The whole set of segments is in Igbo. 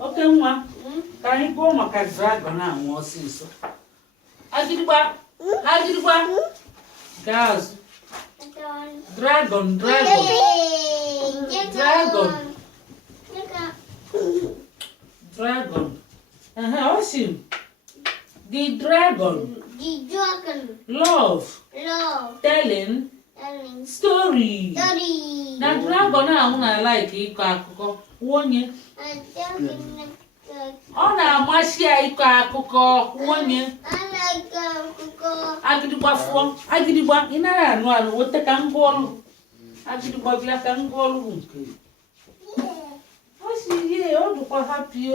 Okay, nwa. Ka anyị go maka dragon a nwa ọsịsọ. Agịdịgba. Guys. Dragon. Awesome. The dragon. Love. Telling. Story. Na dragon a una like ịkọ akụkọ. Wonye. Ọ na-amasị ya ịkọ akụkọ. Wonye. Agịdịgba ị naghị anụ weta ka m gụọ ọlụ. Agịdịgba bịa ka m gụọ ọlụ nke. Ọ si ihe ọ dụkwa happy ọ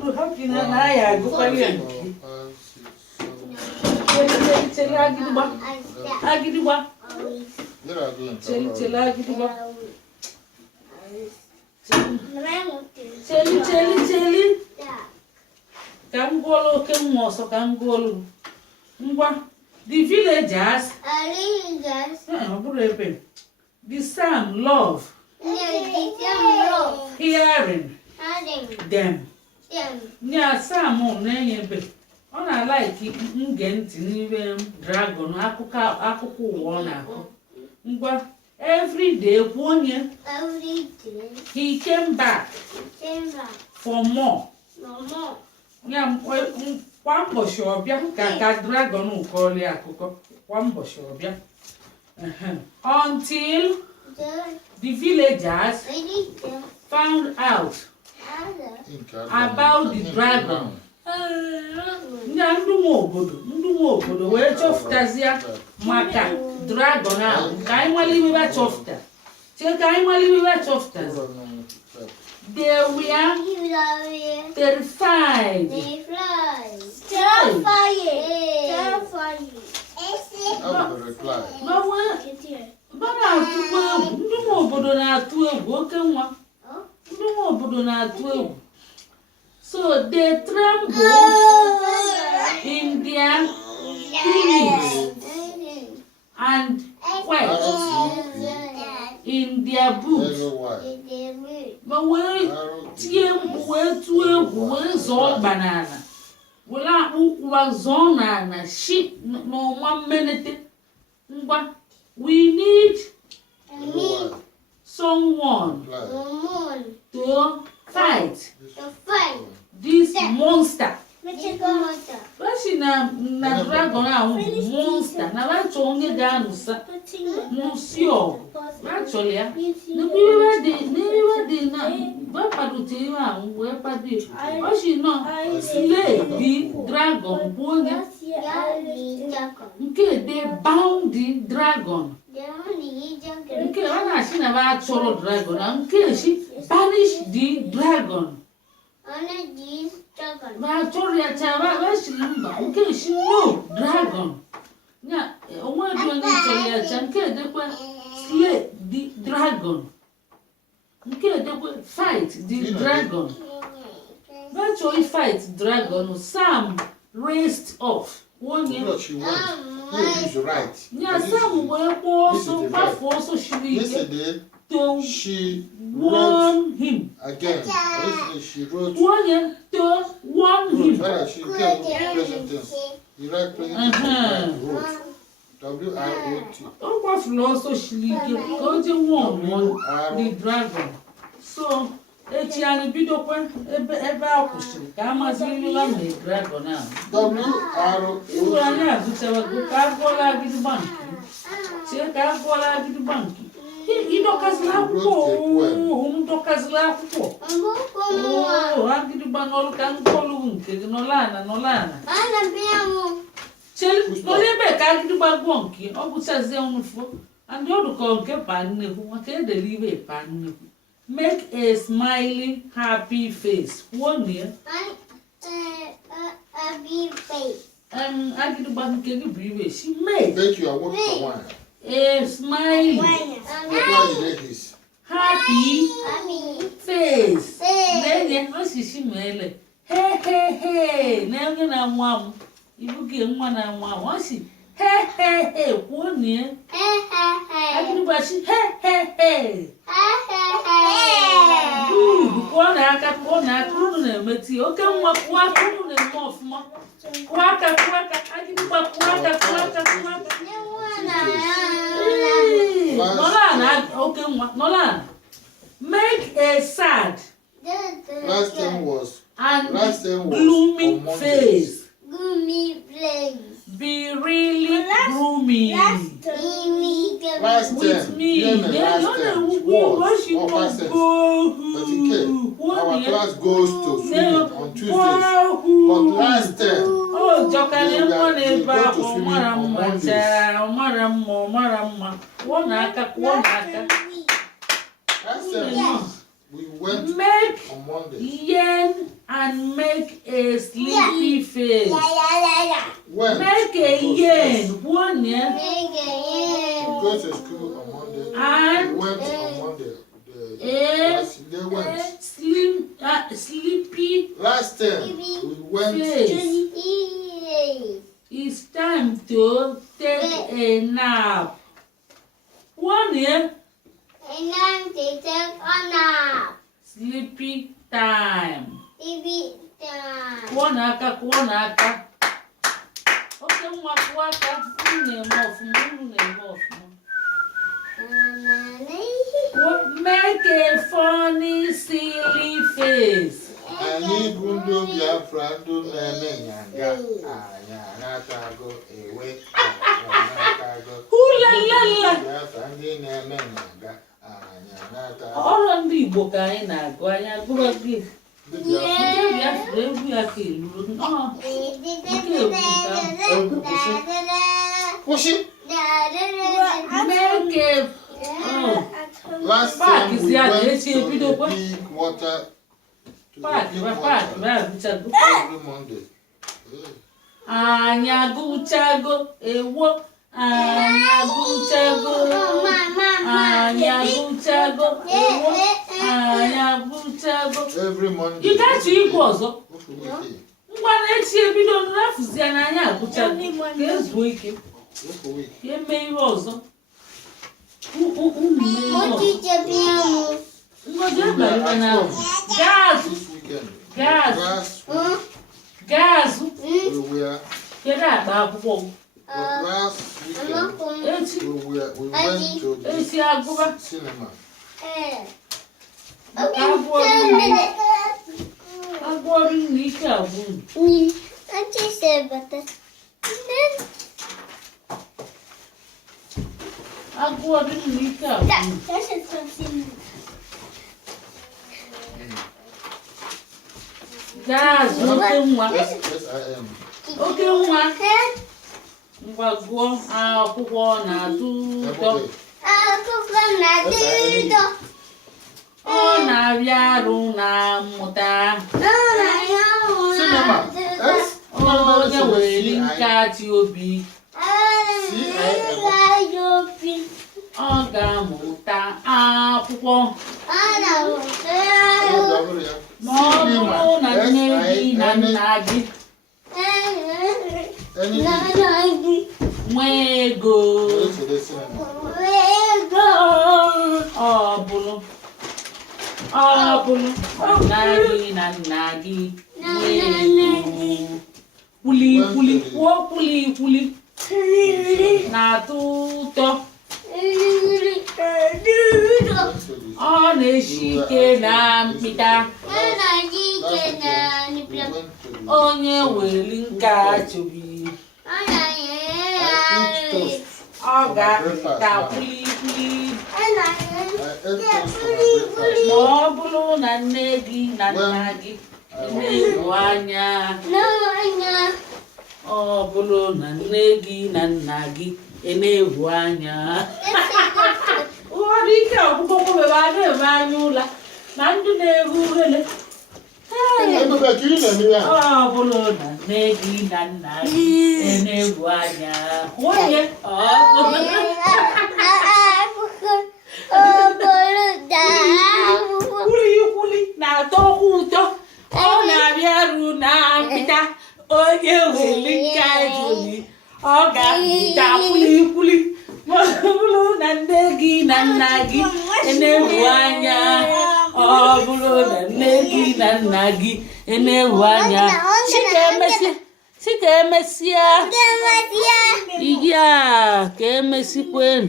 dụ happy na ya agụkwa ya nke. Chele agịdịgba. Chele agịdịgba. Cheli. Ka m gụọ ọlụ oke mmụọ ọsọ ka m gụọ ọlụ. Ngwa. The villagers. The psalm love. Hearing them. Nya psalm na-enyebe. Ọ na-like nge ntị n'ibe dragon akụkọ ụwa ọ na-akọ. Ngwa every day kwonye. He came back for more. Nya kwa mbọchị ọbịa ka dragon kọọlị akụkọ. Kwa mbọchị ọbịa. Until the villagers found out about the dragon. Nya ndị nwe obodo wee chọfụtazịa maka dragon ahụ ka anyị nwale ibe chọfụta. Ka anyị nwale ibe chọfụtazi. They were terrified. Ndị nwe obodo na-atụ egwu oke nwa. Ndị nwe obodo na-atụ egwu. So they trembled in their spirits and wept in their boots. Ma wee tie mkpu wee tụọ egwu wee zọọ banana. Were akpụ ụkwụ zọọ n'ala shi n'ọnwa mmenete. Ngwa, we need someone to fight this monster. Bashi na dragon ahụ monster na bacho onye ga-anụsa n'usi ọgụ. Bacho ya. N'ebe dị na bapadote ihe ahụ wee pade. Bashi nọ slay the dragon bụ onye. Nke de bound the dragon. Nke ọ na-asị na ba chọrọ dragon na nke shi banish the dragon. Ba chọrọ ya chaba ba shi mba nke shi no dragon. Nya onwe dị onye chọrọ ya cha nke dekwe slay the dragon. Nke dekwe fight the dragon. Ba chọrọ fight dragon. Sam raced off. No, she went. He's right. Nya Sam wee also kwafọ ọsọ shiri ike. Yesterday, she warn him. Again. Yesterday, she wrote. To warn him. She kept present tense. The right present tense wrote. W-R-O-T. Ọ kwafọrọ ọsọ shiri ike ka o jee warn the dragon. So echi anyị bidokwa ebe a kwụsịrị ka a mazirila na dragon ahụ. Ibu anyị agụchawago ka agụọla agịdịgba nke. Chee ka agụọla agịdịgba nke. Ịdọkazila akwụkwọ ndọkazila akwụkwọ. Agịdịgba n'ọlụ ka ngụọlụ nke gị nọla ana. Chee n'ọlụ ebe ka agịdịgba gụọ nke ọ gụchazie nwụfọ. Ndị ọdụkọ nke pa nnekwu maka edele ibe pa nnekwu. Make a smiling, happy face. One year. Happy face. Agịdịgba nke gị bụ iwe. She made. Thank you. I want for one. A smiling, happy face. Nenye, no she mele. Hey. Nenye na mwamu. Ibuke mwa na mwamu. Osi. Hey. One year. Agịdịgba she. Hey. Good. aka kụọ na aka unu na-emeti oke nwa kụọ aka unu na-eme ọfụma kụọ aka agịdịgba kụọ aka nọla oke nwa nọla make a sad last time was gloomy face gloomy place. Be really gloomy with me. Our class goes to swimming on Tuesdays. But last time, oh, Jokane we one go to swimming on Mondays. Last time, we went on Mondays. Yen and make a sleepy face. When? Make a yen. One year. We go to school on Monday. And we went on Monday. They went. Sleepy. Last time, we went. It's time to take a nap. One year. Sleepy time. One aka. Okay, waka. Make a funny, silly face. Anyị bụ ndị Biafra ndụ na-eme nyanga na-atago ewe na-atago Biafra ndị na-eme nyanga na-atago ọrụ ndị Igbo ka anyị na-agụ anyị agụrụ gị Biafra egwu ya ka eluru kwụsị make last time we went to the big water every Monday. Anyị agụchago ewo anyị agụchago Every Monday. You got igwe ọzọ ngwa na-echi ebido nrafuzi ya na anyị agụchago ka ezuo ike ka eme ihe ọzọ ngozi abalị na gaazụ kedu akpa akwụkwọ last weekend we went to the cinema. agwọrọ nri ike abụọ agwọrọ nri ike abụọ gaazụ oke nwa oke nwa ngwa gụọ akwụkwọ na-atọ ụtọ ọ na-abịa arụ na mmụta onye were nkasi obi ọ ga-amụta akwụkwọ ma ọ bụrụ na nne gị na nna gị nwee ego ọ bụrụ nna gị na nna gị nwee ego kwuli na-atọ ụtọ ọ na-eshi ike na mpịta onye were nka chobi ọ ga-apịta kwuli ma ọ bụrụ na nne gị na nna gị na-ebu anya ọ bụrụ na nne gị na nna gị na-ebu anya ụfọdụ ike ọgwụgwọ mebe a na-eme anya ụla na ndị na-ehu urele ọ bụrụ na nne gị na nna gị na-ebu anya onye kwuli na-atọ ụtọ ọ na-abịaru na mpịta onye weli nka ejobi ọ ga-apịta kwuli ma ọ bụrụ na nne gị na nna gị na-ebu anya ọ bụrụ na nne gị na nna gị na-ewu anya si ka emesịa ya ka emesikwenu.